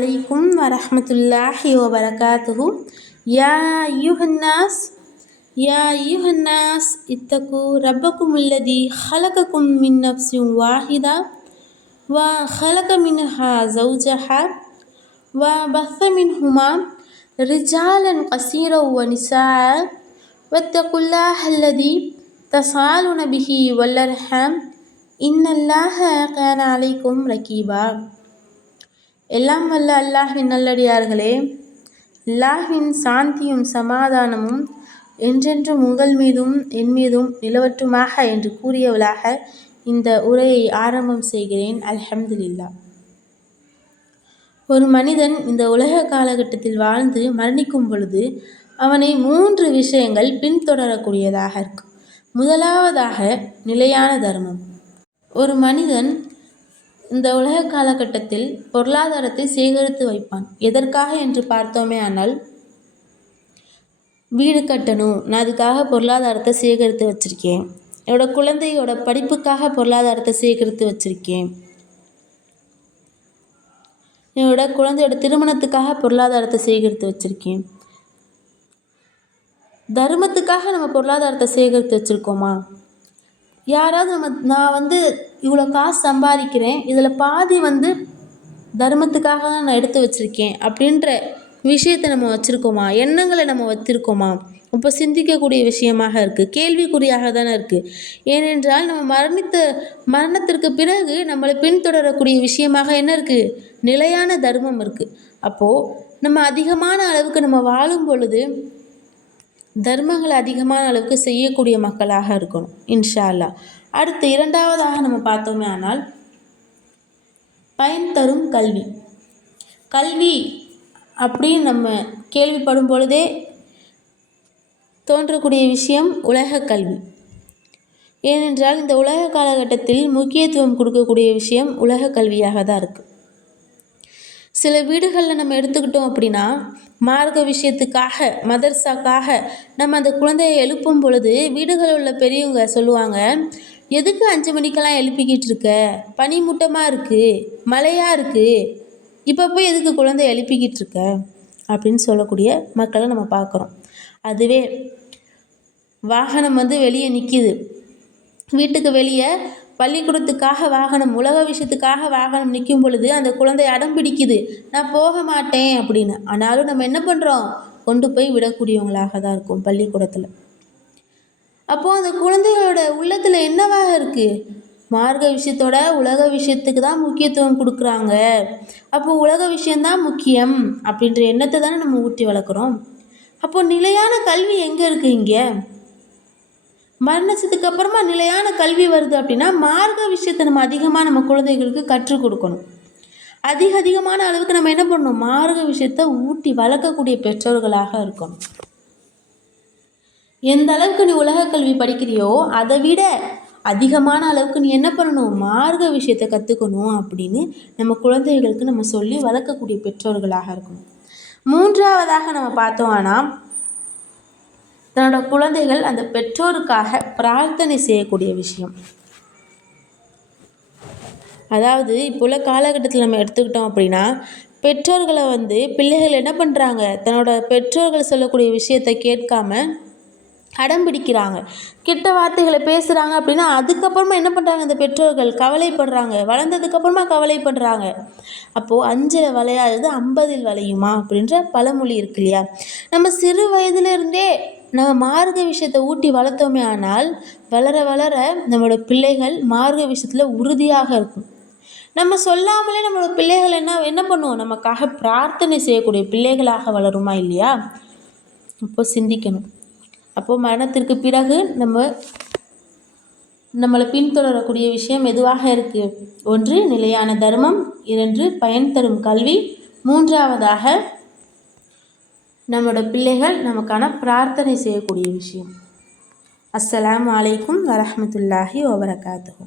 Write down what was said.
عليكم ورحمة الله وبركاته. يا أيها الناس اتقوا ربكم الذي خلقكم من نفس واحدة وخلق منها زوجها وبث منهما رجالا كثيرا ونساء واتقوا الله الذي تساءلون به والأرحام إن الله كان عليكم رقيبا. எல்லாம் வல்ல அல்லாஹ்வின் நல்லடியார்களே, அல்லாஹ்வின் சாந்தியும் சமாதானமும் என்றென்றும் உங்கள் மீதும் என் மீதும் நிலவற்றுமாக என்று கூறியவளாக இந்த உரையை ஆரம்பம் செய்கிறேன். அல்ஹம்துலில்லாஹ். ஒரு மனிதன் இந்த உலக காலகட்டத்தில் வாழ்ந்து மரணிக்கும் பொழுது அவனை 3 விஷயங்கள் பின்தொடரக்கூடியதாக இருக்கு. முதலாவதாக நிலையான தர்மம். ஒரு மனிதன் இந்த உலக காலகட்டத்தில் பொருளாதாரத்தை சேகரித்து வைப்பான். எதற்காக என்று பார்த்தோமே ஆனால், வீடு கட்டணும், நான் அதுக்காக பொருளாதாரத்தை சேகரித்து வச்சுருக்கேன். என்னோட குழந்தையோட படிப்புக்காக பொருளாதாரத்தை சேகரித்து வச்சுருக்கேன். என்னோட குழந்தையோட திருமணத்துக்காக பொருளாதாரத்தை சேகரித்து வச்சுருக்கேன். தர்மத்துக்காக நம்ம பொருளாதாரத்தை சேகரித்து வச்சுருக்கோமா? யாராவது நான் இவ்வளோ காசு சம்பாதிக்கிறேன், இதில் பாதி தர்மத்துக்காக தான் நான் எடுத்து வச்சுருக்கேன் அப்படின்ற விஷயத்தை நம்ம வச்சுருக்கோமா? எண்ணங்களை நம்ம வச்சுருக்கோமா? இப்போ சிந்திக்கக்கூடிய விஷயமாக இருக்குது, கேள்விக்குறியாக தானே இருக்குது. ஏனென்றால் நம்ம மரணத்திற்கு பிறகு நம்மளை பின்தொடரக்கூடிய விஷயமாக என்ன இருக்குது? நிலையான தர்மம் இருக்குது. அப்போது நம்ம அதிகமான அளவுக்கு நம்ம வாழும் பொழுது தர்மங்களை அதிகமான அளவுக்கு செய்யக்கூடிய மக்களாக இருக்கணும் இன்ஷா அல்லாஹ். அடுத்து இரண்டாவதாக நம்ம பார்த்தோமே ஆனால், பயன் தரும் கல்வி. கல்வி அப்படின்னு நம்ம கேள்விப்படும் பொழுதே தோன்றக்கூடிய விஷயம் உலக கல்வி. ஏனென்றால் இந்த உலக காலகட்டத்தில் முக்கியத்துவம் கொடுக்கக்கூடிய விஷயம் உலக கல்வியாக தான் இருக்குது. சில வீடுகளில் நம்ம எடுத்துக்கிட்டோம் அப்படின்னா, மார்க்க விஷயத்துக்காக மதர்சாக்காக நம்ம அந்த குழந்தையை எழுப்பும் பொழுது வீடுகளில் உள்ள பெரியவங்க சொல்லுவாங்க, எதுக்கு 5 மணிக்கெல்லாம் எழுப்பிக்கிட்டு இருக்க, பனிமூட்டமாக இருக்குது, மழையாக இருக்குது, இப்போ போய் எதுக்கு குழந்தைய எழுப்பிக்கிட்டு இருக்க அப்படின்னு சொல்லக்கூடிய மக்களை நம்ம பார்க்குறோம். அதுவே வாகனம் வெளியே நிற்கிது, வீட்டுக்கு வெளியே பள்ளிக்கூடத்துக்காக வாகனம், உலக விஷயத்துக்காக வாகனம் நிற்கும் பொழுது அந்த குழந்தை அடம் பிடிக்குது, நான் போக மாட்டேன் அப்படின்னு. ஆனாலும் நம்ம என்ன பண்ணுறோம்? கொண்டு போய் விடக்கூடியவங்களாக தான் இருக்கும் பள்ளிக்கூடத்தில். அப்போது அந்த குழந்தைகளோட உள்ளத்தில் என்னவாக இருக்குது? மார்க்க விஷயத்தோட உலக விஷயத்துக்கு தான் முக்கியத்துவம் கொடுக்குறாங்க. அப்போ உலக விஷயந்தான் முக்கியம் அப்படின்ற எண்ணத்தை தானே நம்ம ஊட்டி வளர்க்குறோம். அப்போது நிலையான கல்வி எங்கே இருக்குது? இங்கே மரணத்துக்கு அப்புறமா நிலையான கல்வி வருது அப்படின்னா மார்க்க விஷயத்தை நம்ம அதிகமாக நம்ம குழந்தைகளுக்கு கற்றுக் கொடுக்கணும். அதிகமான அளவுக்கு நம்ம என்ன பண்ணணும்? மார்க்க விஷயத்தை ஊட்டி வளர்க்கக்கூடிய பெற்றோர்களாக இருக்கணும். எந்த அளவுக்கு நீ உலக கல்வி படிக்கிறியோ அதை விட அதிகமான அளவுக்கு நீ என்ன பண்ணணும்? மார்க்க விஷயத்தை கற்றுக்கணும் அப்படின்னு நம்ம குழந்தைகளுக்கு நம்ம சொல்லி வளர்க்கக்கூடிய பெற்றோர்களாக இருக்கணும். மூன்றாவதாக நம்ம பார்த்தோம்னா, தன்னோட குழந்தைகள் அந்த பெற்றோருக்காக பிரார்த்தனை செய்யக்கூடிய விஷயம். அதாவது இப்போ உள்ள காலகட்டத்தில் நம்ம எடுத்துக்கிட்டோம் அப்படின்னா, பெற்றோர்களை பிள்ளைகள் என்ன பண்ணுறாங்க? தன்னோட பெற்றோர்கள் சொல்லக்கூடிய விஷயத்தை கேட்காம அடம் பிடிக்கிறாங்க, கெட்ட வார்த்தைகளை பேசுகிறாங்க அப்படின்னா அதுக்கப்புறமா என்ன பண்ணுறாங்க? அந்த பெற்றோர்கள் கவலைப்படுறாங்க, வளர்ந்ததுக்கப்புறமா கவலைப்படுறாங்க. அப்போது 5 வளையாதது 50 வளையுமா அப்படின்ற பழமொழி இருக்கு இல்லையா? நம்ம சிறு வயதிலிருந்தே நம்ம மார்க்க விஷயத்தை ஊட்டி வளர்த்தோமே ஆனால் வளர வளர நம்மளோட பிள்ளைகள் மார்க்க விஷயத்தில் உறுதியாக இருக்கும். நம்ம சொல்லாமலே நம்மளோட பிள்ளைகள் என்ன பண்ணுவோம்? நமக்காக பிரார்த்தனை செய்யக்கூடிய பிள்ளைகளாக வளருமா இல்லையா? இப்போ சிந்திக்கணும். அப்போது மரணத்திற்கு பிறகு நம்மளை பின்தொடரக்கூடிய விஷயம் எதுவாக இருக்குது? 1 நிலையான தர்மம், 2 பயன் தரும் கல்வி, 3ஆவதாக நம்மளோட பிள்ளைகள் நமக்கான பிரார்த்தனை செய்யக்கூடிய விஷயம். அஸ்ஸலாமு அலைக்கும் வரஹ்மத்துல்லாஹி வபரகாத்துஹு.